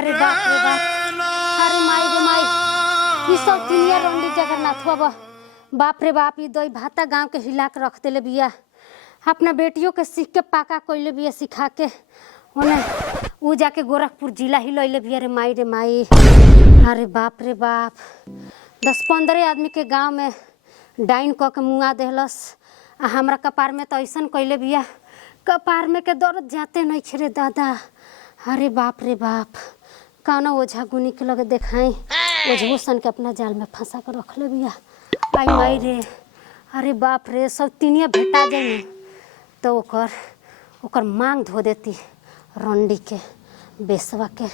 अरे बाप रे बाप, अरे माई रे माई, ई सब दुनिया रंडी जगन्नाथ बाबा, बाप रे बाप, ई दई भाता गांव के हिला के रख देले बिया। अपना बेटियों के सीख के पाका कोइले बिया, सिखा के उन्हें ऊ जाके गोरखपुर जिला हिलैले बिया। रे माई रे माई, अरे बाप रे बाप, 10-15 आदमी के गांव में डाइन क के मुआ देहलस। आ हमरा कपार में तो ऐसन कैले बिया, कपार में के दर्द जाते नहीं खे रे दादा। अरे बाप रे बाप, काना ओझा गुनी के लगे देखाई, ओझो सन के अपना जाल में फंसा कर रख ले बिया। आई माई रे, अरे बाप रे, सब तीनिया भेटा जाए तो ओकर मांग धो देती रंडी के बेसवा के।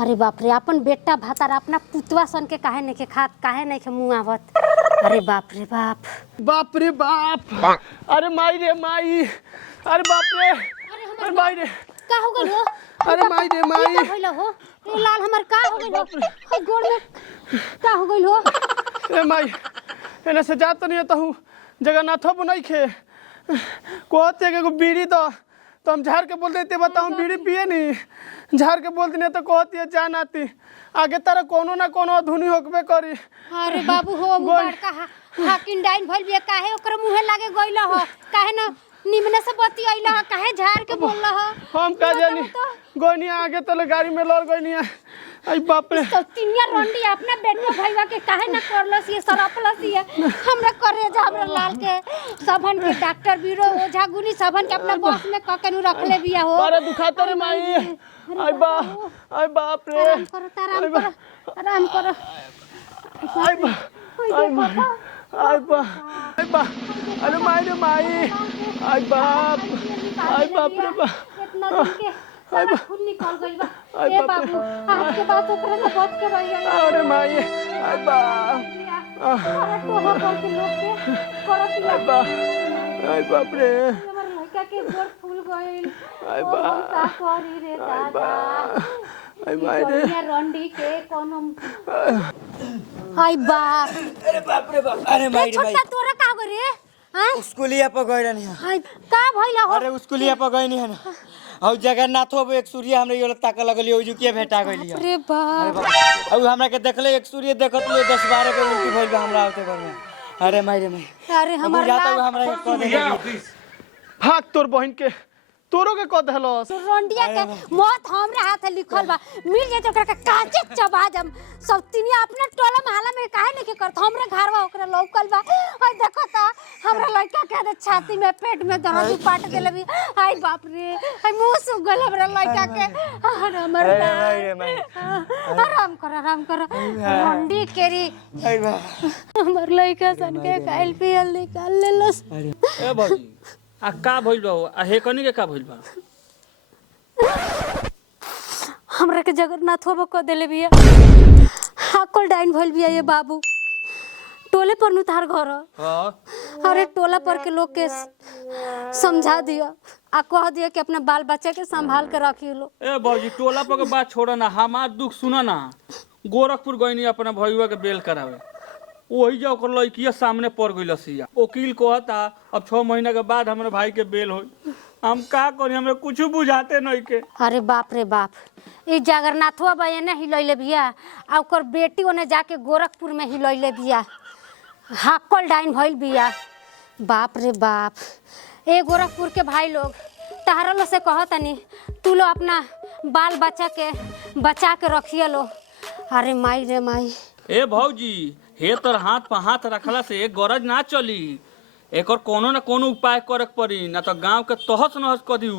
अरे बाप रे, अपन बेटा भातार अपना पुतवा सन के काहे नहीं के खात, काहे नहीं के मुआवत। अरे बाप रे बाप, बाप रे बाप, अरे माई रे माई, अरे बाप रे, अरे माई रे, का हो गइल हो? अरे माई रे माई, का भइल हो? ए लाल हमर का हो गइल हो? ए गोड़ में का हो गइल हो? ए माई, एने से जात नहीं आता हूँ, जगन्नाथो बनाई खे कहते कि बीड़ी दो, तो हम झाड़ के बोल देते बताऊँ बीड़ी पिए नहीं, झाड़ के बोल देने तो कहती है जान आती, आगे तारा कोनो ना कोनो अधुनी होकबे करी। अरे बाबू हो, बड़का हाकिन डाइन भइल बिया, काहे ओकर मुंहे लागे गइल हो? काहे ना निमने से बती आइल हो? काहे झाड़ के बोल हो? हम का जानी गोनिया आगे तले गाड़ी में लड़ गइनिया। आई बाप रे, तो तिनिया रंडी अपना बेटो भईवा के काहे ना करलस, ये सरपलस ये हमरा करे जा, हमरा लाल के सबन के डॉक्टर बीरो ओझा गुनी सबन के अपना बॉक्स में क के नु रख ले बिया हो। अरे दुखाता रे माई, आई बाप रे, आराम करो, आराम करो, आराम करो। आई बा, अरे माई रे माई, आई बाप रे बाप, इतना दिन के सारा खून निकल गइल बा। ए बाबू, आज के बाद ओकरा से बच के रहिए। अरे माई, आई बाप, अरे टोला पर के लोग के करत आई बाप रे, हमर लड़का के गोड़ फूल गइल। आई बाप, का करी रे दादा, आई माई रे, रंडी के कोनो आई बाप, अरे बाप रे बाप, अरे माई रे माई, छोटा तोरा का हो रे? हां, स्कूलिया पर गई रहनी है। हाय का भइला हो? अरे स्कूलिया पर गई नहीं है ना, और जगन्नाथो अब एक सूर्य हमरे योल ताक लगली, ओ जुकिया भेटा गइली। अरे बाप, अब हमरा के देखले एक सूर्य देखत ले 10-12 के उल्टी भइल बा हमरा होते घर में। अरे माई रे माई, अरे हमर जाता लाल हमरा के कह दे भाग तोर बहन के, तोरो के कह दहलस। रंडिया के मौत हमरे हाथ लिखल बा, मिल जाए तो ओकरा के काचे चबा जम। सब तिनिया अपने टोला मोहल्ला में काहे नहीं के करत, हमरे घरवा ओकरा लौकल बा। ओय देखो त हमरा लड़का के छाती में पेट में दर्द पाट देले भी। हाय बाप रे, हाय मुंह सुख गल हमरा लड़का के। अरे हमर आराम कर रंडी केरी, आई बा, हमर लड़का सन के काइल पियल निकाल लेलस। ए भौजी, आ का भइल बा? आ हेकनी के का भइल बा? हमरा के जगन्नाथ बाबा कह देले बिया, हाकल डाइन भइल बिया। ये बाबू टोले पर नु तार घर, हां, अरे टोला पर के लोग के समझा दिया आ कह दिया कि अपना बाल बच्चा के संभाल के रखिए लो। ए भौजी, टोला पर के बात छोड़ ना, हमार दुख सुना ना। गोरखपुर गइनी अपना भईवा के बेल करावे, वही जा ओकर लड़किया सामने पड़ गइल सिया। वकील कहता अब 6 महीना के बाद हमरे भाई के बेल होई। हम का करी, हमरे कुछ बुझाते नहीं के। अरे बाप रे बाप, ई जगन्नाथवा बाया ने हिलैले बिया आ ओकर बेटी ओने जाके गोरखपुर में हिलैले बिया, हाकल डाइन भइल बिया। बाप रे बाप, ए गोरखपुर के भाई लोग तहरा लो से कहतनी, तू लो अपना बाल बच्चा के बचा के रखिए लो। अरे माई रे माई, ए भौजी, हे तोर हाथ पर हाथ रखला से गरज ना चली, एकर कोनो ना कोनो उपाय करे पड़ी, ना तो गांव के तहस नहस कर दिउ।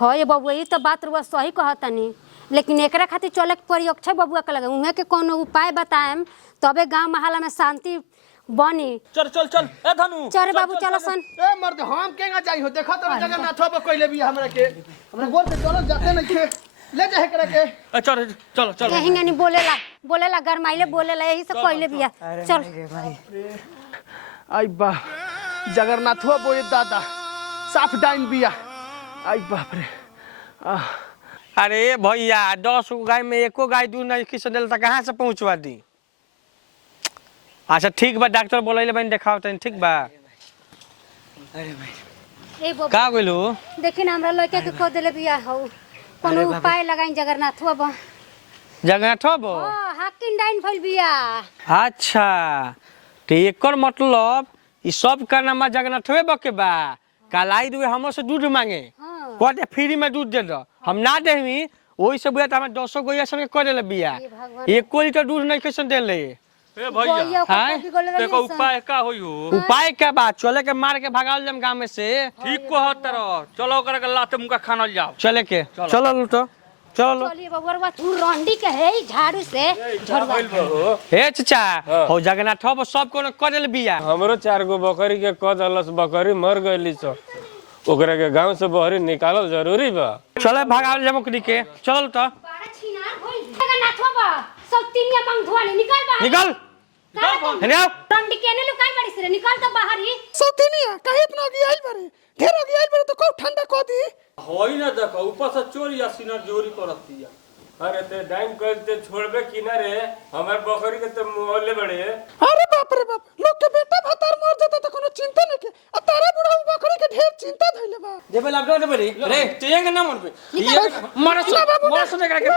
हो ये बबुआ, ई तो बात रुआ सही कहतनी, लेकिन एकरा खातिर चले के पड़ी अक्षय बबुआ के लगे। उहे के कोनो उपाय बताएम तबे गांव मोहल्ला में शांति बनी। चल चल चल, ए धनु चल बाबू, चलो सन। ए मर्द, हम केगा जाई हो? देखा तो जगन्नाथ बाबा कइले बिया हमरा के, हमरा गोर से चलो जाते नहीं थे, ले जा एकरा के। ए चल चल चल, यही नहीं बोलेला गरमाइले बोलेला, यही से कइले बिया। चल आई बा, जगन्नाथ बोए दादा साफ डाइन बिया। आई बाप रे, अरे भैया 10 गाय में एको गाय दूध नहीं खींच दिल तो कहाँ से पहुँचवा दी? अच्छा ठीक बा, डॉक्टर बोलैले बन देखाओ तनी, ठीक बा। अरे भाई ए बबू का बोलू? देखी ना हमरा लड़का के कह देले बिया हो, कोनो उपाय लगाई जगन्नाथ बाबा। जगन्नाथ बो हाकिन डाइन भइल बिया। अच्छा तो एकर मतलब ई सब का नाम जगन्नाथवे बके बा। कल आई दुए हमर से दूध मांगे कहते फ्री में दूध दे दो, हम ना देही ओही से बुआ त हमें 200 गोइया सन के कर देले बिया। हे भगवान। 1 लीटर दूध नहीं कैसन देले। ए गोइया भैया को हाँ? कॉपी गोले देखो रही उपाय का होई हो। उपाय क्या बात, चले के मार के भगाल जम गांव में से। ठीक कहत रह, चलो ओकरा के लाते मुका खानल जाओ। चले के चलो लो तो चलो। चलिए बबुआ तू रंडी के है ई झाड़ू से झड़वा। हे चाचा हो जगन्नाथ बो सब कोनो कर देले बिया। हमरो 4 गो बकरी के कद अलस, बकरी मर गईली सो, ओकरा के गांव से बहरी निकालल जरूरी बा। चले भगाल जम ओकरी के चलो तो बड़ा छिनार भइल जगन्नाथ बाबा सब तीनिया मांग धुआले निकाल बाहर। निकल हेने आओ। रंडी केने लुकाई बड़ी से निकाल तो बाहर ही। सौतीनिया काहे इतना आगे आइल बारे, ढेर आगे आइल बारे तो को ठंडा को दी। होई ना देखो ऊपर से चोरी या सीना जोरी करतिया। अरे ते डाइन करते छोड़बे कि ना रे, हमार बकरी के तो मोहल्ले बड़े। अरे बाप रे बाप, लोग के बेटा भतार मर जाता तो कोनो चिंता नहीं के, अब तारा बुढ़ा बकरी के ढेर चिंता धइले बा। जेबे लग दे बड़ी रे चेंगे के ना मर पे मरस करा के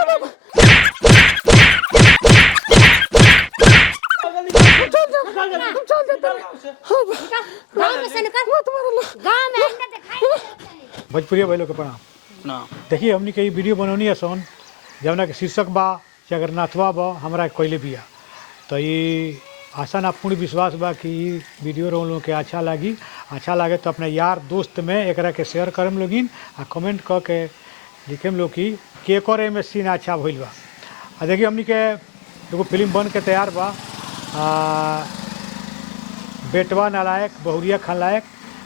गांव में से निकाल गांव में अंडा दिखाई। भोजपुरिया भाई लोग के प्रणाम। ना देखिए हमने के वीडियो बनौनी है सोन जमुना के शीर्षक बा जगन्नाथवा बा हमरा कोइले बिया। तो ये आशा ना पूर्ण विश्वास बा कि वीडियो रोन लोग के अच्छा लगी। अच्छा लगे तो अपने यार दोस्त में एकरा के शेयर करम लोगिन आ कमेंट क के लिखेम लोग कि के करे में सीन अच्छा भइल बा। आ देखिए हमने के एगो फिल्म बन के तैयार बा, बेटवा नालायक बहुरिया खलनायक,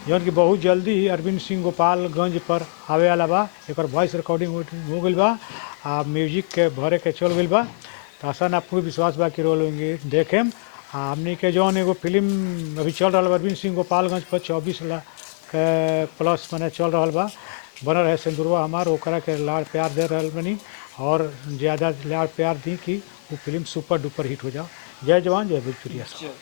जौन कि बहुत जल्दी ही अरविंद सिंह गोपालगंज पर आवे वाला बा। एक वॉइस रिकॉर्डिंग हो गई बा आ म्यूजिक के भरे के चल गई बा। तो आशा ना पूरी विश्वास बा कि रोल होंगे देखेम। हमने के जौन एगो फिल्म अभी चल रहा बा अरविंद सिंह गोपालगंज पर 24 लाख के प्लस मने चल रहा बा, बनल है सिंदूरवा हमार, ओकरा के लाड़ प्यार दे रहा बनी और ज़्यादा लाड़ प्यार दी कि वो फिल्म सुपर डुपर हिट हो जाओ। जय जवान जय भोजपुरिया।